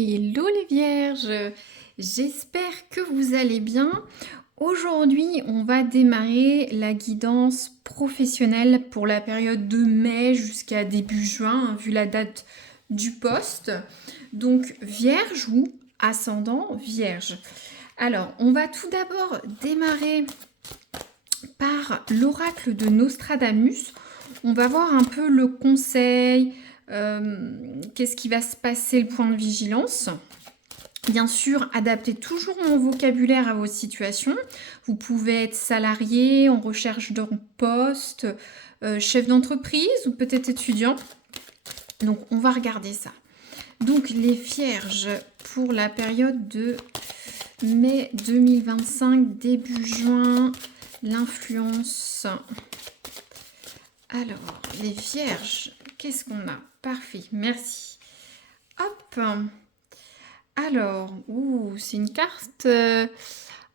Hello les vierges, j'espère que vous allez bien. Aujourd'hui, on va démarrer la guidance professionnelle pour la période de mai jusqu'à début juin, vu la date du poste. Donc vierge ou ascendant vierge. Alors, on va tout d'abord démarrer par l'oracle de Nostradamus. On va voir un peu le conseil, qu'est-ce qui va se passer, le point de vigilance. Bien sûr, adaptez toujours mon vocabulaire à vos situations. Vous pouvez être salarié, en recherche d'un poste, chef d'entreprise ou peut-être étudiant. Donc, on va regarder ça. Donc, les vierges, pour la période de mai 2025, début juin, l'influence. Alors, les vierges, qu'est-ce qu'on a? Parfait, merci. Hop. Alors, c'est une carte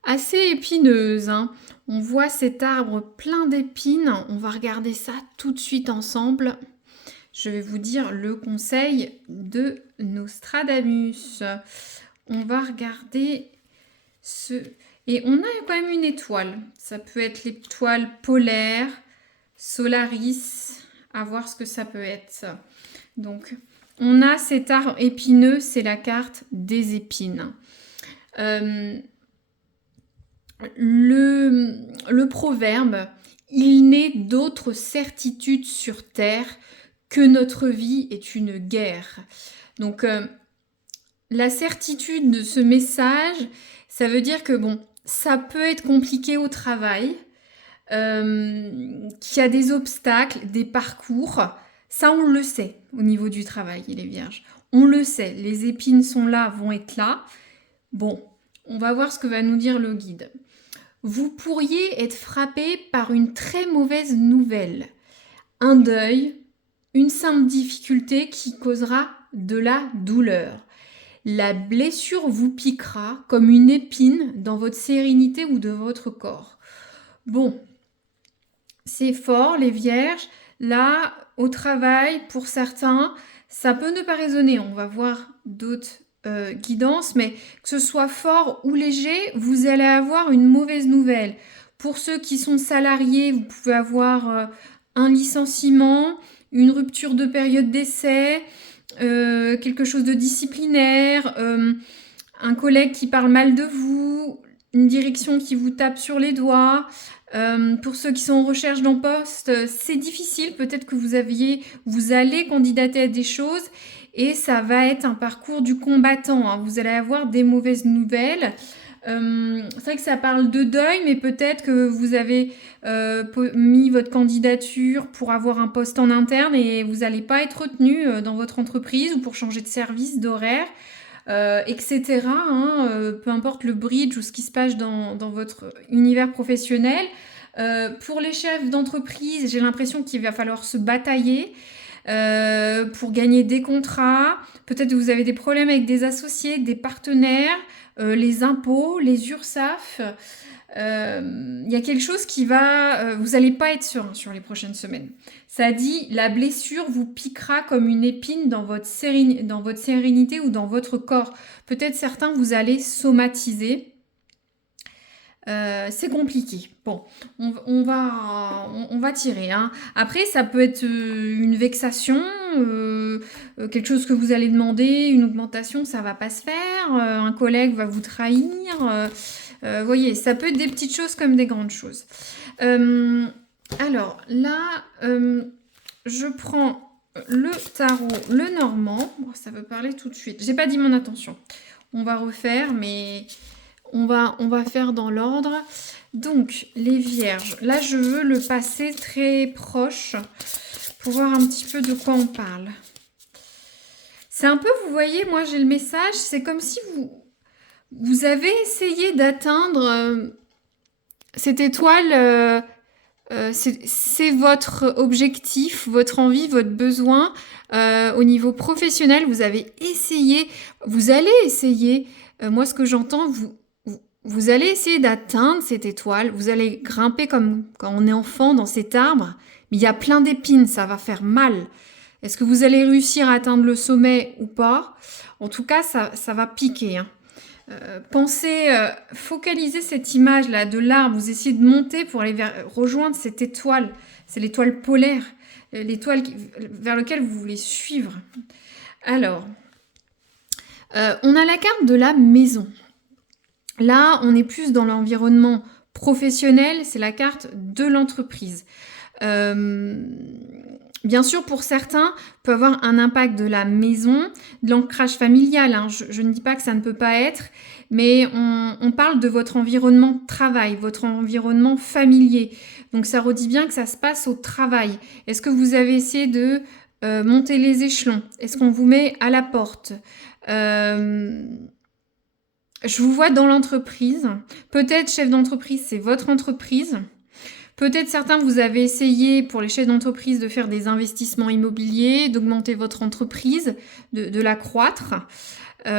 assez épineuse, hein. On voit cet arbre plein d'épines. On va regarder ça tout de suite ensemble. Je vais vous dire le conseil de Nostradamus. On va regarder ce... Et on a quand même une étoile. Ça peut être l'étoile polaire, Solaris, à voir ce que ça peut être. Donc, on a cet arbre épineux, c'est la carte des épines. Le proverbe, il n'est d'autre certitude sur terre que notre vie est une guerre. Donc, la certitude de ce message, ça veut dire que bon, ça peut être compliqué au travail, qu'il y a des obstacles, des parcours. Ça, on le sait au niveau du travail, les vierges. On le sait, les épines sont là, vont être là. Bon, on va voir ce que va nous dire le guide. Vous pourriez être frappé par une très mauvaise nouvelle. Un deuil, une simple difficulté qui causera de la douleur. La blessure vous piquera comme une épine dans votre sérénité ou de votre corps. Bon, c'est fort, les vierges. Là, au travail, pour certains, ça peut ne pas résonner. On va voir d'autres guidances, mais que ce soit fort ou léger, vous allez avoir une mauvaise nouvelle. Pour ceux qui sont salariés, vous pouvez avoir un licenciement, une rupture de période d'essai, quelque chose de disciplinaire, un collègue qui parle mal de vous, une direction qui vous tape sur les doigts. Pour ceux qui sont en recherche d'un poste, c'est difficile. Peut-être que vous allez candidater à des choses et ça va être un parcours du combattant, hein. Vous allez avoir des mauvaises nouvelles. C'est vrai que ça parle de deuil, mais peut-être que vous avez mis votre candidature pour avoir un poste en interne et vous n'allez pas être retenu dans votre entreprise ou pour changer de service, d'horaire. Etc. Hein, peu importe le bridge ou ce qui se passe dans votre univers professionnel. Pour les chefs d'entreprise, j'ai l'impression qu'il va falloir se batailler pour gagner des contrats. Peut-être que vous avez des problèmes avec des associés, des partenaires, les impôts, les URSSAF. Il y a quelque chose qui va... vous n'allez pas être serein sur les prochaines semaines. Ça dit, la blessure vous piquera comme une épine dans votre sérénité ou dans votre corps. Peut-être certains, vous allez somatiser. C'est compliqué. Bon, on va tirer, hein. Après, ça peut être une vexation, quelque chose que vous allez demander, une augmentation, ça va pas se faire, un collègue va vous trahir. Voyez, ça peut être des petites choses comme des grandes choses. Alors là, je prends le tarot, le normand. Bon, ça veut parler tout de suite. J'ai pas dit mon intention. On va refaire, mais on va faire dans l'ordre. Donc, les vierges. Là, je veux le passer très proche pour voir un petit peu de quoi on parle. C'est un peu, vous voyez, moi j'ai le message, c'est comme si vous avez essayé d'atteindre cette étoile, c'est votre objectif, votre envie, votre besoin au niveau professionnel. Vous avez essayé, vous allez essayer. Moi, ce que j'entends, vous allez essayer d'atteindre cette étoile. Vous allez grimper comme quand on est enfant dans cet arbre. Mais il y a plein d'épines, ça va faire mal. Est-ce que vous allez réussir à atteindre le sommet ou pas? En tout cas, ça va piquer, hein. Pensez, focalisez cette image-là de l'arbre, vous essayez de monter pour aller rejoindre cette étoile. C'est l'étoile polaire, l'étoile vers laquelle vous voulez suivre. Alors, on a la carte de la maison. Là, on est plus dans l'environnement professionnel, c'est la carte de l'entreprise. Bien sûr, pour certains, peut avoir un impact de la maison, de l'ancrage familial, hein. Je ne dis pas que ça ne peut pas être, mais on parle de votre environnement de travail, votre environnement familier. Donc ça redit bien que ça se passe au travail. Est-ce que vous avez essayé de monter les échelons? Est-ce qu'on vous met à la porte? Je vous vois dans l'entreprise. Peut-être chef d'entreprise, c'est votre entreprise. Peut-être certains, vous avez essayé pour les chefs d'entreprise de faire des investissements immobiliers, d'augmenter votre entreprise, de la croître. Et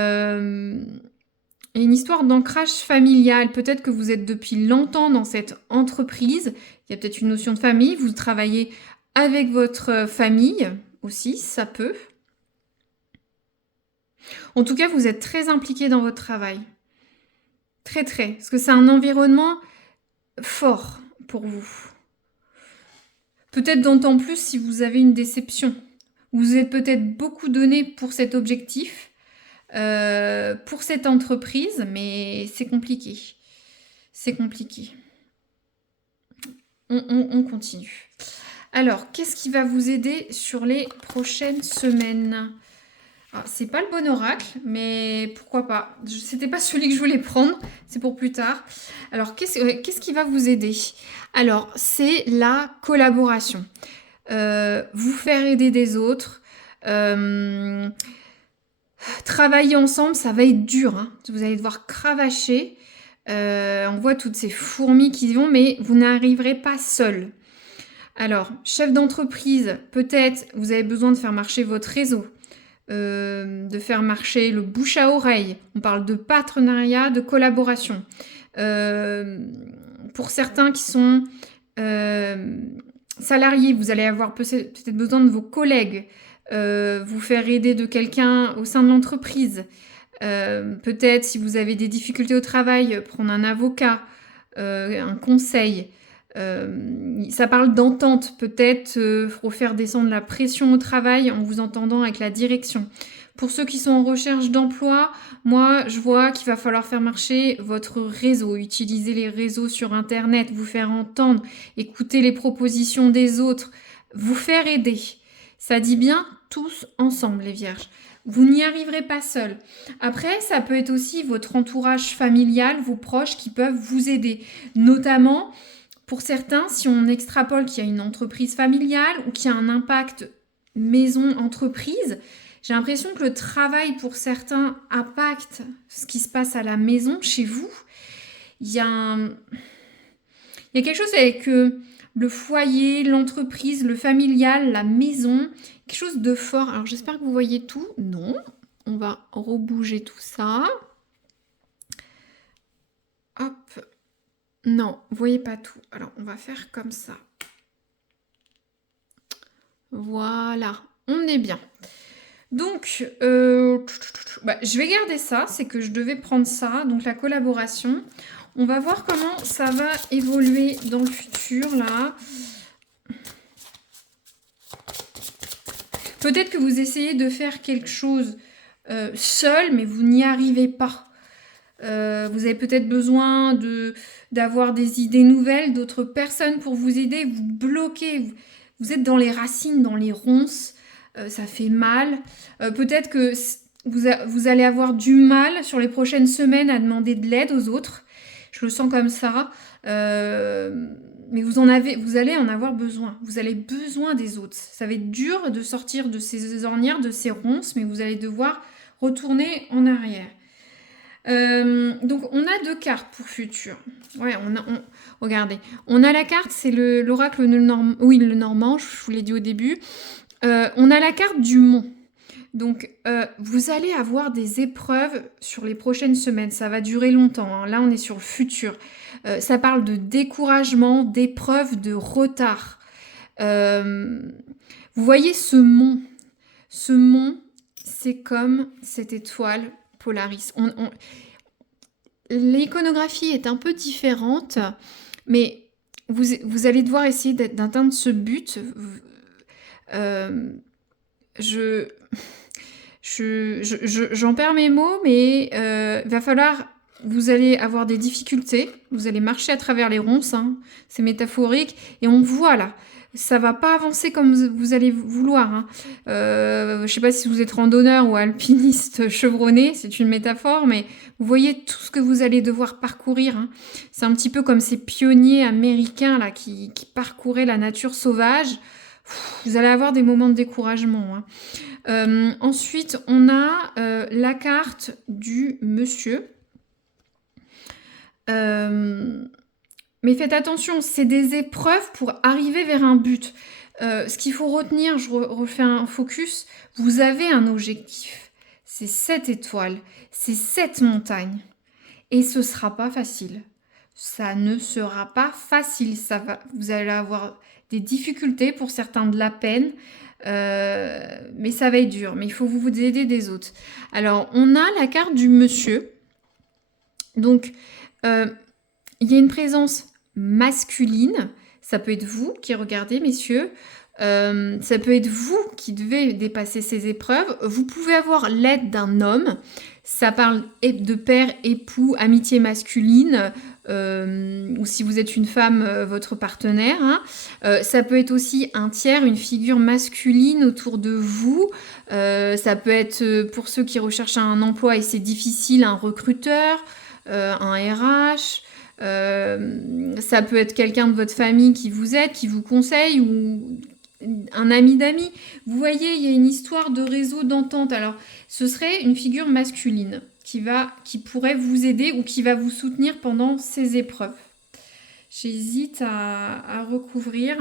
une histoire d'ancrage familial. Peut-être que vous êtes depuis longtemps dans cette entreprise. Il y a peut-être une notion de famille. Vous travaillez avec votre famille aussi, ça peut. En tout cas, vous êtes très impliqué dans votre travail. Très, très. Parce que c'est un environnement fort pour vous. Peut-être d'autant plus si vous avez une déception. Vous êtes peut-être beaucoup donné pour cet objectif, pour cette entreprise, mais c'est compliqué. C'est compliqué. On continue. Alors, qu'est-ce qui va vous aider sur les prochaines semaines? C'est pas le bon oracle, mais pourquoi pas. C'était pas celui que je voulais prendre, c'est pour plus tard. Alors, qu'est-ce qui va vous aider? Alors, c'est la collaboration. Vous faire aider des autres. Travailler ensemble, ça va être dur, hein. Vous allez devoir cravacher. On voit toutes ces fourmis qui y vont, mais vous n'arriverez pas seul. Alors, chef d'entreprise, peut-être vous avez besoin de faire marcher votre réseau. De faire marcher le bouche à oreille. On parle de partenariat, de collaboration. Pour certains qui sont salariés, vous allez avoir peut-être besoin de vos collègues, vous faire aider de quelqu'un au sein de l'entreprise. Peut-être si vous avez des difficultés au travail, prendre un avocat, un conseil. Ça parle d'entente, peut-être faut faire descendre la pression au travail en vous entendant avec la direction. Pour ceux qui sont en recherche d'emploi, moi je vois qu'il va falloir faire marcher votre réseau, utiliser les réseaux sur internet, vous faire entendre, écouter les propositions des autres, vous faire aider. Ça dit bien tous ensemble les vierges. Vous n'y arriverez pas seul. Après, ça peut être aussi votre entourage familial, vos proches qui peuvent vous aider, notamment pour certains, si on extrapole qu'il y a une entreprise familiale ou qu'il y a un impact maison-entreprise, j'ai l'impression que le travail pour certains impacte ce qui se passe à la maison, chez vous. Il y a quelque chose avec le foyer, l'entreprise, le familial, la maison, quelque chose de fort. Alors j'espère que vous voyez tout. Non, on va rebouger tout ça. Hop. Non, vous voyez pas tout. Alors, on va faire comme ça. Voilà, on est bien. Donc, je vais garder ça. C'est que je devais prendre ça. Donc, la collaboration. On va voir comment ça va évoluer dans le futur, là. Peut-être que vous essayez de faire quelque chose seul, mais vous n'y arrivez pas. Vous avez peut-être besoin d'avoir des idées nouvelles, d'autres personnes pour vous aider, vous bloquez, vous êtes dans les racines, dans les ronces, ça fait mal. Peut-être que vous allez avoir du mal sur les prochaines semaines à demander de l'aide aux autres. Je le sens comme ça. Mais vous allez en avoir besoin. Vous avez besoin des autres. Ça va être dur de sortir de ces ornières, de ces ronces, mais vous allez devoir retourner en arrière. Donc on a 2 cartes pour futur. Ouais, regardez. On a la carte, c'est l'oracle le normand, je vous l'ai dit au début. On a la carte du mont. Donc vous allez avoir des épreuves sur les prochaines semaines. Ça va durer longtemps, hein. Là on est sur le futur. Ça parle de découragement, d'épreuves, de retard. Vous voyez ce mont Ce mont, c'est comme cette étoile Polaris. L'iconographie est un peu différente, mais vous allez devoir essayer d'atteindre ce but. J'en perds mes mots, mais va falloir... Vous allez avoir des difficultés, vous allez marcher à travers les ronces, hein, c'est métaphorique, et on voit là, ça va pas avancer comme vous allez vouloir. Hein. Je sais pas si vous êtes randonneur ou alpiniste chevronné, c'est une métaphore, mais vous voyez tout ce que vous allez devoir parcourir. Hein. C'est un petit peu comme ces pionniers américains là qui parcouraient la nature sauvage. Vous allez avoir des moments de découragement. Hein. Ensuite, on a la carte du monsieur. Mais faites attention, c'est des épreuves pour arriver vers un but. Ce qu'il faut retenir, je refais un focus, vous avez un objectif. C'est cette étoile, c'est cette montagne. Et ce ne sera pas facile. Ça ne sera pas facile. Vous allez avoir des difficultés, pour certains de la peine. Mais ça va être dur. Mais il faut vous aider des autres. Alors, on a la carte du monsieur. Donc, il y a une présence masculine, ça peut être vous qui regardez, messieurs, ça peut être vous qui devez dépasser ces épreuves. Vous pouvez avoir l'aide d'un homme, ça parle de père, époux, amitié masculine, ou si vous êtes une femme, votre partenaire. Hein. Ça peut être aussi un tiers, une figure masculine autour de vous. Ça peut être, pour ceux qui recherchent un emploi et c'est difficile, un recruteur, un RH, ça peut être quelqu'un de votre famille qui vous aide, qui vous conseille, ou un ami d'amis. Vous voyez, il y a une histoire de réseau d'entente. Alors, ce serait une figure masculine qui pourrait vous aider ou qui va vous soutenir pendant ces épreuves. J'hésite à recouvrir.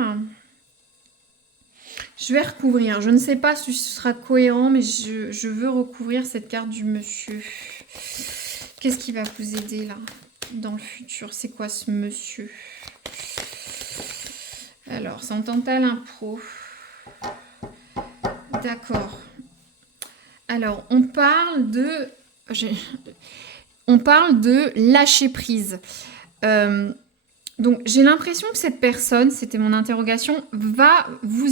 Je vais recouvrir. Je ne sais pas si ce sera cohérent, mais je veux recouvrir cette carte du monsieur. Qu'est-ce qui va vous aider là, dans le futur? C'est quoi ce monsieur? Alors, c'est en totale impro. D'accord. Alors, on parle de lâcher prise. Donc, j'ai l'impression que cette personne, c'était mon interrogation,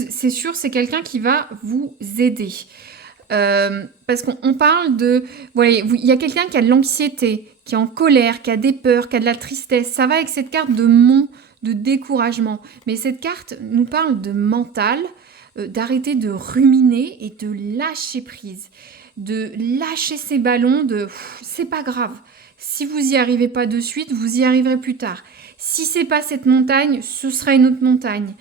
c'est sûr, c'est quelqu'un qui va vous aider. Parce qu'on parle de... Voilà, il y a quelqu'un qui a de l'anxiété, qui est en colère, qui a des peurs, qui a de la tristesse. Ça va avec cette carte de de découragement. Mais cette carte nous parle de mental, d'arrêter de ruminer et de lâcher prise. De lâcher ces ballons, c'est pas grave. Si vous n'y arrivez pas de suite, vous y arriverez plus tard. Si c'est pas cette montagne, ce sera une autre montagne.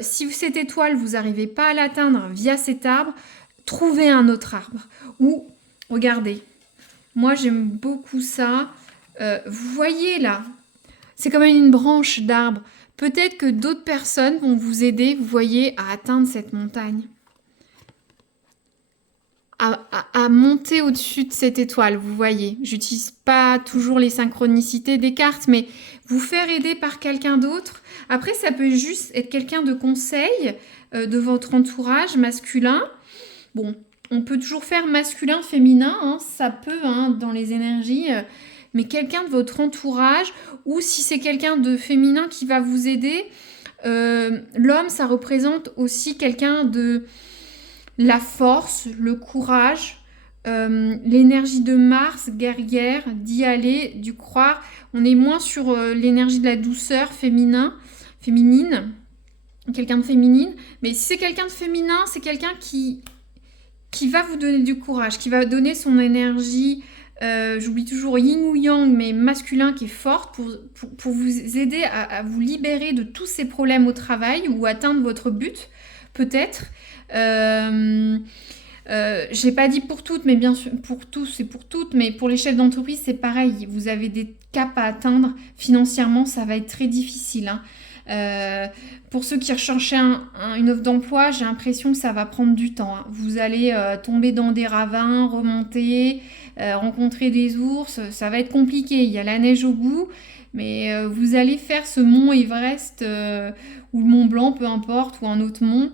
Si cette étoile, vous n'arrivez pas à l'atteindre via cet arbre, trouvez un autre arbre. Ou, regardez, moi j'aime beaucoup ça. Vous voyez là, c'est comme une branche d'arbre. Peut-être que d'autres personnes vont vous aider, vous voyez, à atteindre cette montagne. À monter au-dessus de cette étoile, vous voyez. J'utilise pas toujours les synchronicités des cartes, mais vous faire aider par quelqu'un d'autre. Après, ça peut juste être quelqu'un de conseil de votre entourage masculin. Bon, on peut toujours faire masculin, féminin, hein, ça peut, hein, dans les énergies, mais quelqu'un de votre entourage, ou si c'est quelqu'un de féminin qui va vous aider, l'homme, ça représente aussi quelqu'un de la force, le courage, l'énergie de Mars, guerrière, d'y aller, du croire. On est moins sur l'énergie de la douceur féminine, quelqu'un de féminine, mais si c'est quelqu'un de féminin, c'est quelqu'un qui va vous donner du courage, qui va donner son énergie, j'oublie toujours yin ou yang, mais masculin, qui est forte pour vous aider à vous libérer de tous ces problèmes au travail ou atteindre votre but, peut-être. Je n'ai pas dit pour toutes, mais bien sûr pour tous et pour toutes, mais pour les chefs d'entreprise, c'est pareil. Vous avez des caps à atteindre financièrement, ça va être très difficile. Hein. Pour ceux qui recherchaient une offre d'emploi, j'ai l'impression que ça va prendre du temps. Hein. Vous allez tomber dans des ravins, remonter, rencontrer des ours, ça va être compliqué. Il y a la neige au bout, mais vous allez faire ce mont Everest ou le Mont Blanc, peu importe, ou un autre mont.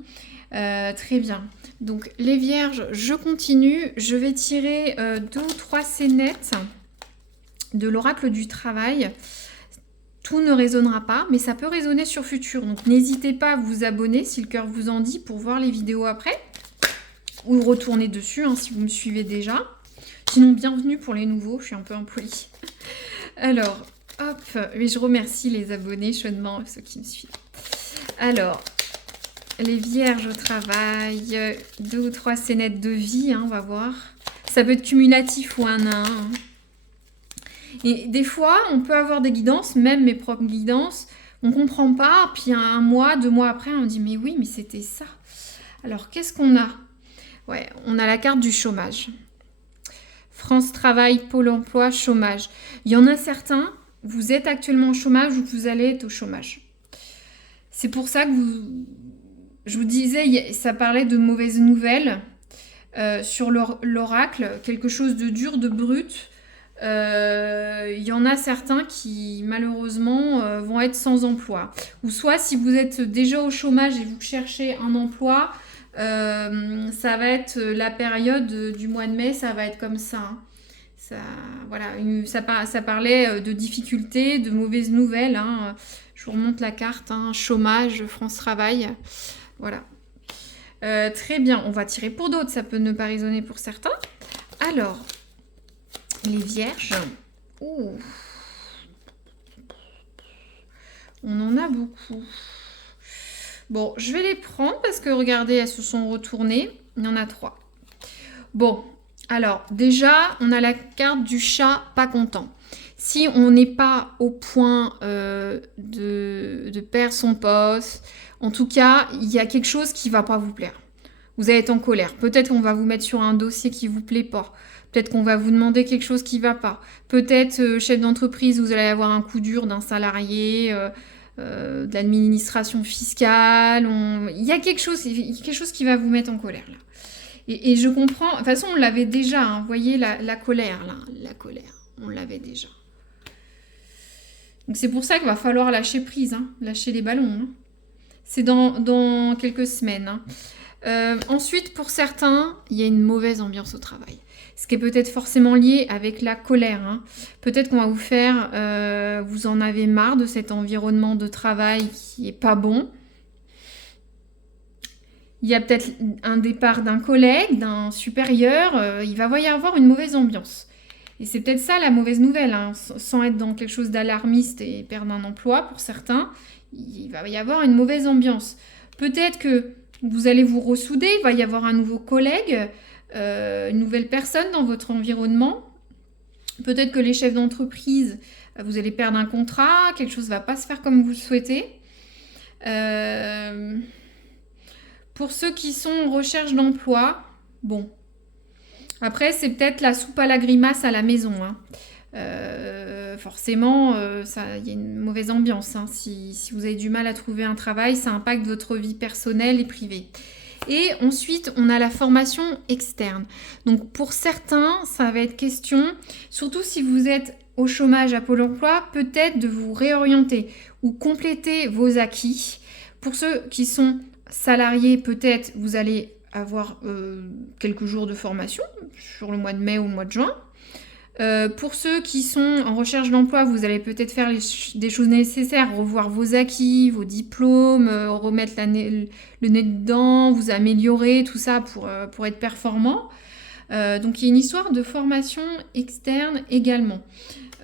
Très bien. Donc les vierges, je continue. Je vais tirer 2 ou 3 scénettes de l'oracle du travail. Tout ne résonnera pas, mais ça peut résonner sur futur. Donc n'hésitez pas à vous abonner si le cœur vous en dit pour voir les vidéos après. Ou retourner dessus hein, si vous me suivez déjà. Sinon, bienvenue pour les nouveaux, je suis un peu impolie. Alors, hop, mais je remercie les abonnés chaudement, ceux qui me suivent. Alors, les vierges au travail, 2 ou 3 scénettes de vie, hein, on va voir. Ça peut être cumulatif ou un à un. Hein. Et des fois, on peut avoir des guidances, même mes propres guidances, on ne comprend pas, puis un mois, 2 mois après, on dit « mais oui, mais c'était ça ». Alors, qu'est-ce qu'on a? Ouais, on a la carte du chômage. France Travail, Pôle emploi, chômage. Il y en a certains, vous êtes actuellement au chômage ou vous allez être au chômage. C'est pour ça que je vous disais, ça parlait de mauvaises nouvelles sur l'oracle, quelque chose de dur, de brut. Il y en a certains qui malheureusement vont être sans emploi. Ou soit si vous êtes déjà au chômage et vous cherchez un emploi, ça va être la période du mois de mai, ça va être comme ça. Hein. Voilà, ça parlait de difficultés, de mauvaises nouvelles. Hein. Je vous remonte la carte, hein. Chômage, France Travail. Voilà. Très bien, on va tirer pour d'autres, ça peut ne pas résonner pour certains. Alors, les vierges. Ouh. On en a beaucoup. Bon, je vais les prendre parce que regardez, elles se sont retournées. Il y en a 3. Bon, alors déjà, on a la carte du chat pas content. Si on n'est pas au point de perdre son poste, en tout cas, il y a quelque chose qui ne va pas vous plaire. Vous allez être en colère. Peut-être qu'on va vous mettre sur un dossier qui ne vous plaît pas. Peut-être qu'on va vous demander quelque chose qui ne va pas. Peut-être, chef d'entreprise, vous allez avoir un coup dur d'un salarié, de l'administration fiscale. Il y a quelque chose qui va vous mettre en colère, là. Et je comprends... De toute façon, on l'avait déjà. Hein, vous voyez, la colère, là. La colère, on l'avait déjà. Donc, c'est pour ça qu'il va falloir lâcher prise. Hein, lâcher les ballons. Hein. C'est dans quelques semaines. Hein. Ensuite, pour certains, il y a une mauvaise ambiance au travail. Ce qui est peut-être forcément lié avec la colère. Hein. Peut-être qu'on va vous faire... vous en avez marre de cet environnement de travail qui n'est pas bon. Il y a peut-être un départ d'un collègue, d'un supérieur. Il va y avoir une mauvaise ambiance. Et c'est peut-être ça la mauvaise nouvelle. Hein. Sans être dans quelque chose d'alarmiste et perdre un emploi pour certains, il va y avoir une mauvaise ambiance. Peut-être que vous allez vous ressouder, il va y avoir un nouveau collègue, une nouvelle personne dans votre environnement. Peut-être que les chefs d'entreprise, vous allez perdre un contrat, quelque chose ne va pas se faire comme vous le souhaitez. Pour ceux qui sont en recherche d'emploi, bon. Après, c'est peut-être la soupe à la grimace à la maison. Hein. Forcément, il y a une mauvaise ambiance. Hein. Si vous avez du mal à trouver un travail, ça impacte votre vie personnelle et privée. Et ensuite, on a la formation externe. Donc, pour certains, ça va être question, surtout si vous êtes au chômage à Pôle emploi, peut-être de vous réorienter ou compléter vos acquis. Pour ceux qui sont salariés, peut-être vous allez avoir quelques jours de formation sur le mois de mai ou le mois de juin. Pour ceux qui sont en recherche d'emploi, vous allez peut-être faire des choses nécessaires, revoir vos acquis, vos diplômes, remettre le nez dedans, vous améliorer, tout ça pour être performant. Donc il y a une histoire de formation externe également.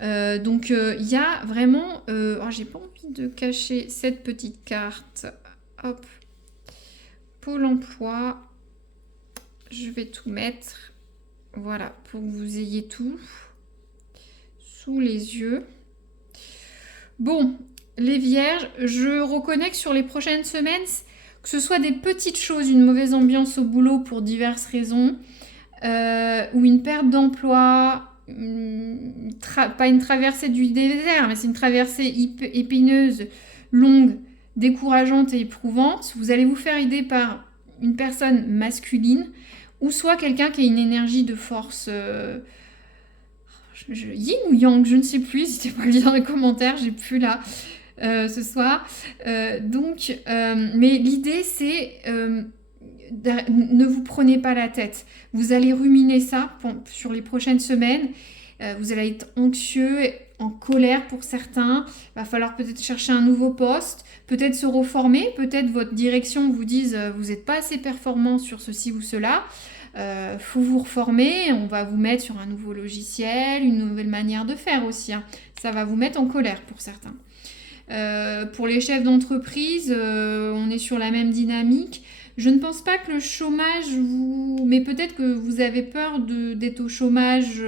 Donc il y a vraiment... j'ai pas envie de cacher cette petite carte. Hop. Pôle emploi. Je vais tout mettre. Voilà, pour que vous ayez tout sous les yeux. Bon, les vierges, je reconnais que sur les prochaines semaines, que ce soit des petites choses, une mauvaise ambiance au boulot pour diverses raisons, ou une perte d'emploi, pas une traversée du désert, mais c'est une traversée épineuse, longue, décourageante et éprouvante, vous allez vous faire aider par une personne masculine, ou soit quelqu'un qui a une énergie de force yin ou yang, je ne sais plus, n'hésitez pas à le dire dans les commentaires, j'ai plus là ce soir. Mais l'idée c'est ne vous prenez pas la tête. Vous allez ruminer ça sur les prochaines semaines. Vous allez être anxieux, en colère pour certains. Il va falloir peut-être chercher un nouveau poste, peut-être se reformer, peut-être votre direction vous dise vous n'êtes pas assez performant sur ceci ou cela. Faut vous reformer, on va vous mettre sur un nouveau logiciel, une nouvelle manière de faire aussi. Hein. Ça va vous mettre en colère pour certains. Pour les chefs d'entreprise, on est sur la même dynamique. Je ne pense pas que le chômage vous... Mais peut-être que vous avez peur d'être au chômage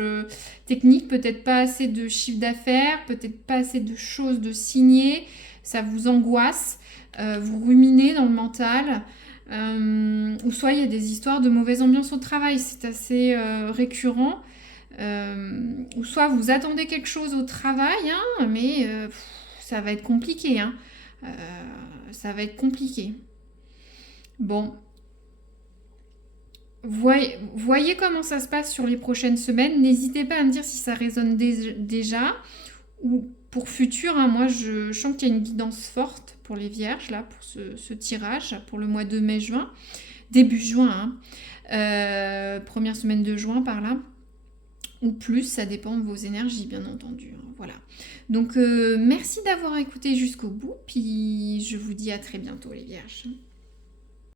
technique, peut-être pas assez de chiffre d'affaires, peut-être pas assez de choses de signer. Ça vous angoisse, vous ruminez dans le mental. Ou soit il y a des histoires de mauvaise ambiance au travail, c'est assez récurrent. Ou soit vous attendez quelque chose au travail, hein, mais ça va être compliqué. Hein. Ça va être compliqué. Bon, voyez comment ça se passe sur les prochaines semaines. N'hésitez pas à me dire si ça résonne déjà ou pour futur. Hein, moi, je sens qu'il y a une guidance forte pour les vierges, là, pour ce tirage, pour le mois de mai-juin. Début juin, hein. Première semaine de juin par là. Ou plus, ça dépend de vos énergies, bien entendu. Hein, voilà. Donc, merci d'avoir écouté jusqu'au bout. Puis, je vous dis à très bientôt, les vierges.